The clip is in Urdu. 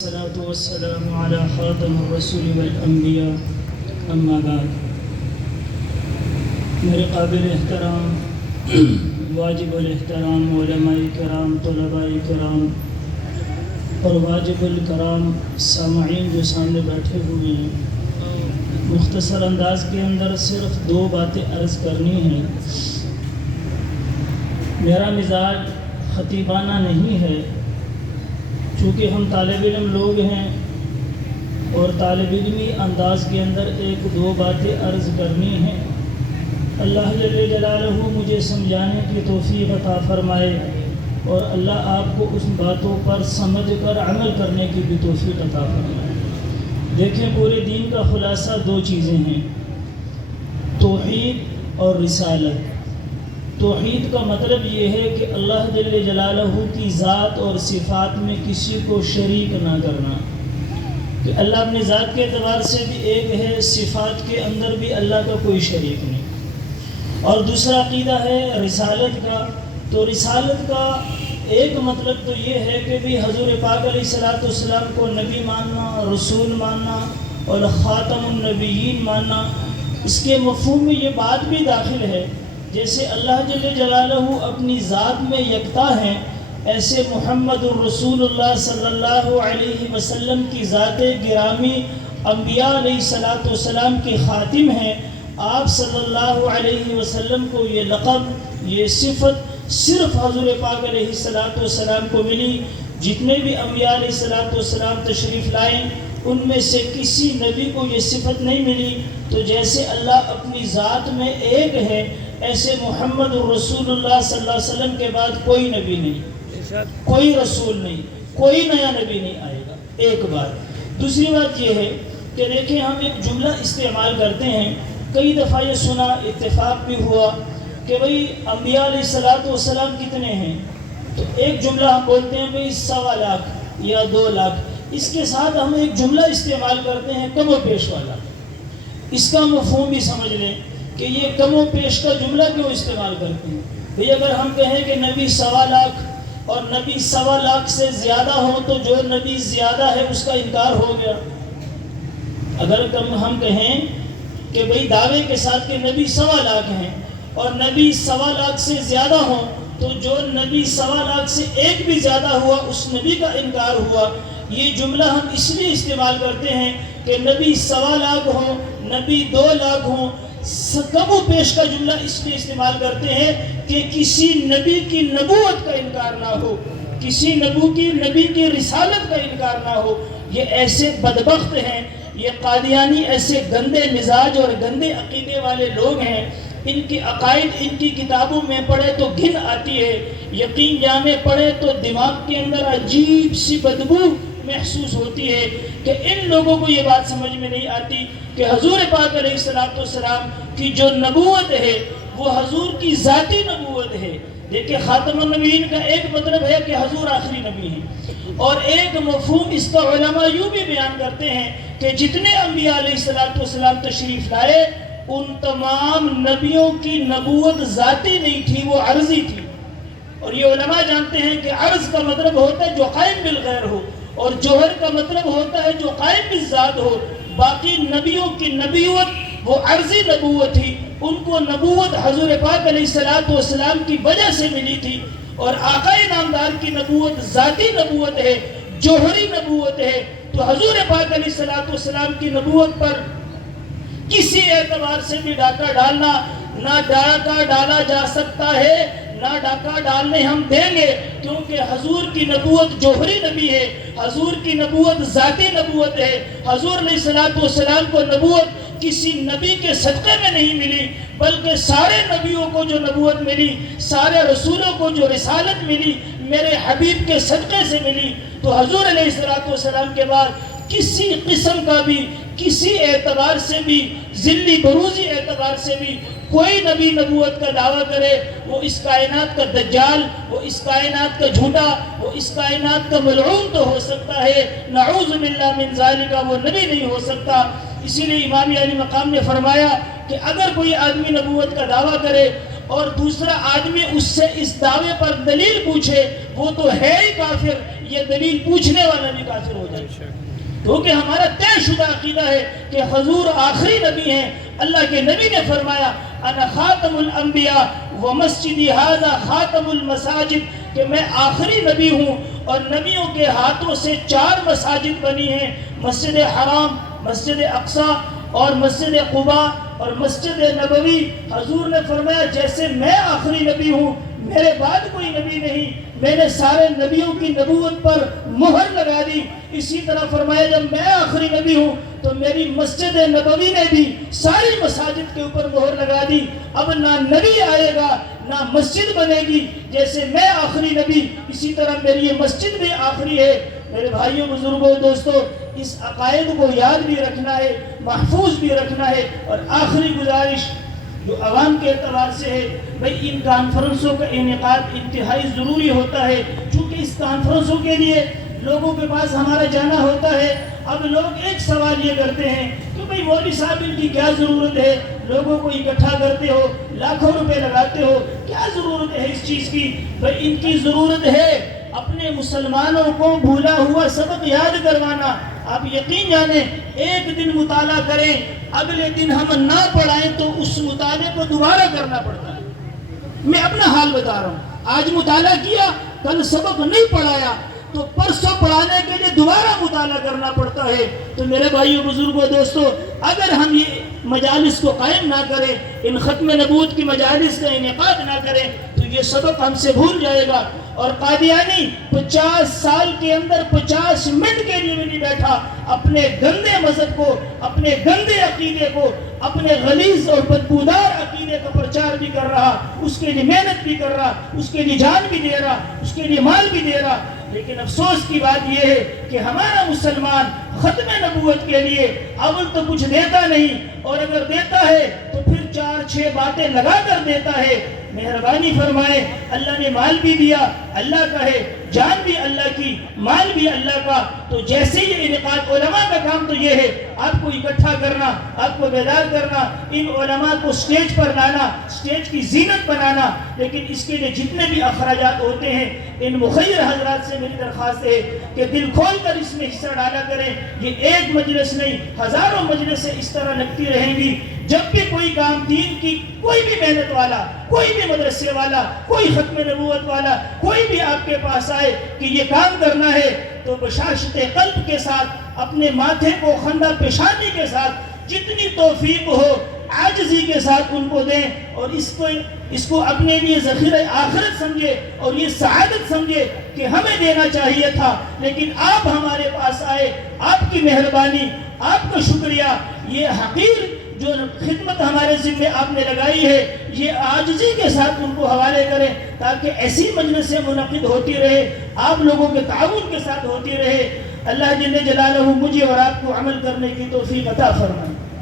الصلاة والسلام على خاتم الرسول والانبیاء اما بعد. میرے قابل احترام واجب الاحترام علماء کرام، طلباء کرام اور واجب الکرام سامعین جو سامنے بیٹھے ہوئے ہیں، مختصر انداز کے اندر صرف دو باتیں عرض کرنی ہیں. میرا مزاج خطیبانہ نہیں ہے، چونکہ ہم طالب علم لوگ ہیں اور طالب علمی انداز کے اندر ایک دو باتیں عرض کرنی ہیں. اللہ جل جلالہ مجھے سمجھانے کی توفیق عطا فرمائے اور اللہ آپ کو اس باتوں پر سمجھ کر عمل کرنے کی بھی توفیق عطا فرمائے. دیکھیں، پورے دین کا خلاصہ دو چیزیں ہیں: توحید اور رسالت. توحید کا مطلب یہ ہے کہ اللہ جل جلالہ کی ذات اور صفات میں کسی کو شریک نہ کرنا، کہ اللہ اپنی ذات کے اعتبار سے بھی ایک ہے، صفات کے اندر بھی اللہ کا کوئی شریک نہیں. اور دوسرا عقیدہ ہے رسالت کا. تو رسالت کا ایک مطلب تو یہ ہے کہ بھی حضور پاک علیہ السلام کو نبی ماننا، رسول ماننا اور خاتم النبیین ماننا. اس کے مفہوم میں یہ بات بھی داخل ہے، جیسے اللہ جل جلالہ اپنی ذات میں یکتا ہیں، ایسے محمد الرسول اللہ صلی اللہ علیہ وسلم کی ذات گرامی انبیاء علیہ السلام کی خاتم ہیں. آپ صلی اللہ علیہ وسلم کو یہ لقب، یہ صفت صرف حضور پاک علیہ السلام کو ملی. جتنے بھی انبیاء علیہ السلام تشریف لائیں، ان میں سے کسی نبی کو یہ صفت نہیں ملی. تو جیسے اللہ اپنی ذات میں ایک ہے، ایسے محمد الرسول اللہ صلی اللہ علیہ وسلم کے بعد کوئی نبی نہیں، کوئی رسول نہیں، کوئی نیا نبی نہیں آئے گا. ایک بات. دوسری بات یہ ہے کہ دیکھیں، ہم ایک جملہ استعمال کرتے ہیں، کئی دفعہ یہ سنا، اتفاق بھی ہوا کہ بھئی انبیاء علیہ السلام کتنے ہیں؟ تو ایک جملہ ہم بولتے ہیں بھئی 1.25 لاکھ یا 2 لاکھ. اس کے ساتھ ہم ایک جملہ استعمال کرتے ہیں کم و بیش والا. اس کا مفہوم بھی سمجھ لیں کہ یہ کم و بیش کا جملہ کیوں استعمال کرتے ہیں. بھئی اگر ہم کہیں کہ نبی 1.25 لاکھ اور نبی 1.25 لاکھ سے زیادہ ہوں تو جو نبی زیادہ ہے اس کا انکار ہو گیا. اگر ہم کہیں کہ بھئی دعوے کے ساتھ کہ نبی 1.25 لاکھ ہیں اور نبی 1.25 لاکھ سے زیادہ ہوں تو جو نبی 1.25 لاکھ سے ایک بھی زیادہ ہوا اس نبی کا انکار ہوا. یہ جملہ ہم اس لیے استعمال کرتے ہیں کہ نبی 1.25 لاکھ ہوں، نبی 2 لاکھ ہوں. کم و بیش کا جملہ اس لیے استعمال کرتے ہیں کہ کسی نبی کی نبوت کا انکار نہ ہو، کسی نبی کی رسالت کا انکار نہ ہو. یہ ایسے بدبخت ہیں، یہ قادیانی ایسے گندے مزاج اور گندے عقیدے والے لوگ ہیں. ان کے عقائد ان کی کتابوں میں پڑھے تو گھن آتی ہے، یقین جانے پڑھے تو دماغ کے اندر عجیب سی بدبو محسوس ہوتی ہے کہ ان لوگوں کو یہ بات سمجھ میں نہیں آتی کہ حضور پاک علیہ السلام کی جو نبوت ہے وہ حضور کی ذاتی نبوت ہے. دیکھیں، خاتم النبیین کا ایک مطلب ہے کہ حضور آخری نبی ہیں، اور ایک مفہوم اس کا علماء یوں بھی بیان کرتے ہیں کہ جتنے انبیاء علیہ السلام تشریف لائے ان تمام نبیوں کی نبوت ذاتی نہیں تھی، وہ عرضی تھی. اور یہ علماء جانتے ہیں کہ عرض کا مطلب ہوتا ہے جو قائم بالغیر ہو، اور جوہر کا مطلب ہوتا ہے جو قائم بالذات ہو. باقی نبیوں کی نبوت وہ عرضی نبوت تھی. ان کو نبوت حضور پاک علیہ السلام کی وجہ سے ملی تھی، اور آقا نامدار کی نبوت ذاتی نبوت ہے، جوہری نبوت ہے. تو حضور پاک علیہ السلام کی نبوت پر کسی اعتبار سے بھی ڈاکہ ڈالنا، نہ ڈاکہ ڈالا جا سکتا ہے، نہ ڈاکہ ڈالنے ہم دیں گے، کیونکہ حضور کی نبوت جوہری نبی ہے، حضور کی نبوت ذاتی نبوت ہے. حضور علیہ السلام کو نبوت کسی نبی کے صدقے میں نہیں ملی، بلکہ سارے نبیوں کو جو نبوت ملی، سارے رسولوں کو جو رسالت ملی، میرے حبیب کے صدقے سے ملی. تو حضور علیہ السلام کے بعد کسی قسم کا بھی، کسی اعتبار سے بھی، ذلی بروزی اعتبار سے بھی کوئی نبی نبوت کا دعویٰ کرے، وہ اس کائنات کا دجال، وہ اس کائنات کا جھوٹا، وہ اس کائنات کا ملعون تو ہو سکتا ہے، نعوذ باللہ من ذالک وہ نبی نہیں ہو سکتا. اسی لیے امام علی مقام نے فرمایا کہ اگر کوئی آدمی نبوت کا دعویٰ کرے اور دوسرا آدمی اس سے اس دعوے پر دلیل پوچھے، وہ تو ہے ہی کافر. یہ دلیل پوچھنے والا بھی کافر ہو جائے، کیونکہ ہمارا طے شدہ عقیدہ ہے کہ حضور آخری نبی ہیں۔ اللہ کے نبی نے فرمایا انا خاتم الانبیاء ومسجدی ھذا خاتم المساجد، کہ میں آخری نبی ہوں اور نبیوں کے ہاتھوں سے 4 مساجد بنی ہیں، مسجد حرام، مسجد اقصی اور مسجد قباء اور مسجد نبوی۔ حضور نے فرمایا جیسے میں آخری نبی ہوں، میرے بعد کوئی نبی نہیں، میں نے سارے نبیوں کی نبوت پر مہر لگا دی، اسی طرح فرمایا جب میں آخری نبی ہوں تو میری مسجد نبوی نے بھی ساری مساجد کے اوپر مہر لگا دی، اب نہ نبی آئے گا نہ مسجد بنے گی، جیسے میں آخری نبی اسی طرح میری یہ مسجد بھی آخری ہے۔ میرے بھائیوں، بزرگوں، دوستوں، اس عقائد کو یاد بھی رکھنا ہے، محفوظ بھی رکھنا ہے۔ اور آخری گزارش جو عوام کے اعتبار سے ہے، بھئی ان کانفرنسوں کا انعقاد انتہائی ضروری ہوتا ہے، چونکہ اس کانفرنسوں کے لیے لوگوں کے پاس ہمارا جانا ہوتا ہے۔ اب لوگ ایک سوال یہ کرتے ہیں کہ بھئی مولوی صاحب ان کی کیا ضرورت ہے، لوگوں کو اکٹھا کرتے ہو، لاکھوں روپے لگاتے ہو، کیا ضرورت ہے اس چیز کی؟ بھئی ان کی ضرورت ہے اپنے مسلمانوں کو بھولا ہوا سبق یاد کروانا۔ آپ یقین جانیں ایک دن مطالعہ کریں، اگلے دن ہم نہ پڑھائیں تو اس مطالعے کو دوبارہ کرنا پڑتا ہے۔ میں اپنا حال بتا رہا ہوں، آج مطالعہ کیا، کل سبق نہیں پڑھایا تو پرسوں پڑھانے کے لیے دوبارہ مطالعہ کرنا پڑتا ہے۔ تو میرے بھائیوں، بزرگوں، دوستوں، اگر ہم یہ مجالس کو قائم نہ کریں، ان ختم نبوت کی مجالس کا انعقاد نہ کریں تو یہ سبق ہم سے بھول جائے گا۔ اور قادیانی 50 سال کے اندر 50 منٹ کے لیے بھی نہیں بیٹھا، اپنے گندے مذہب کو، اپنے گندے عقیدے کو، اپنے غلیظ اور بدبودار عقیدے کا پرچار بھی کر رہا، اس کے لیے محنت بھی کر رہا، اس کے لیے جان بھی دے رہا، اس کے لیے مال بھی دے رہا۔ لیکن افسوس کی بات یہ ہے کہ ہمارا مسلمان ختم نبوت کے لیے اول تو کچھ دیتا نہیں، اور اگر دیتا ہے تو پھر 4-6 باتیں لگا کر دیتا ہے۔ مہربانی فرمائے، اللہ نے مال بھی دیا، اللہ کا ہے، جان بھی اللہ کی، مال بھی اللہ کا، تو جیسے یہ انعقاد، علماء کا کام تو یہ ہے آپ کو اکٹھا کرنا، آپ کو بیدار کرنا، ان علماء کو سٹیج پر لانا، سٹیج کی زینت بنانا، لیکن اس کے لیے جتنے بھی اخراجات ہوتے ہیں ان مخیر حضرات سے میری درخواست ہے کہ دل کھول کر اس میں حصہ ڈالا کریں۔ یہ ایک مجلس نہیں، ہزاروں مجلسیں اس طرح لگتی رہیں گی۔ جب بھی کوئی کام دین کی، کوئی بھی محنت والا، کوئی بھی مدرسے والا، کوئی ختم نبوت والا، کوئی بھی آپ کے پاس آئے کہ یہ کام کرنا ہے تو بشاشت قلب کے ساتھ، اپنے ماتھے کو خندہ پیشانی کے ساتھ، جتنی توفیق ہو عاجزی کے ساتھ ان کو دیں، اور اس کو اپنے لیے ذخیرہ آخرت سمجھے اور یہ سعادت سمجھے کہ ہمیں دینا چاہیے تھا لیکن آپ ہمارے پاس آئے۔ آپ کی مہربانی، آپ کا شکریہ۔ یہ حقیر جو خدمت ہمارے ذمہ آپ نے لگائی ہے، یہ عاجزی کے ساتھ ان کو حوالے کریں تاکہ ایسی مجلسیں منعقد ہوتی رہے، آپ لوگوں کے تعاون کے ساتھ ہوتی رہے۔ اللہ جل جلالہ مجھے اور آپ کو عمل کرنے کی توفیق عطا فرمائے۔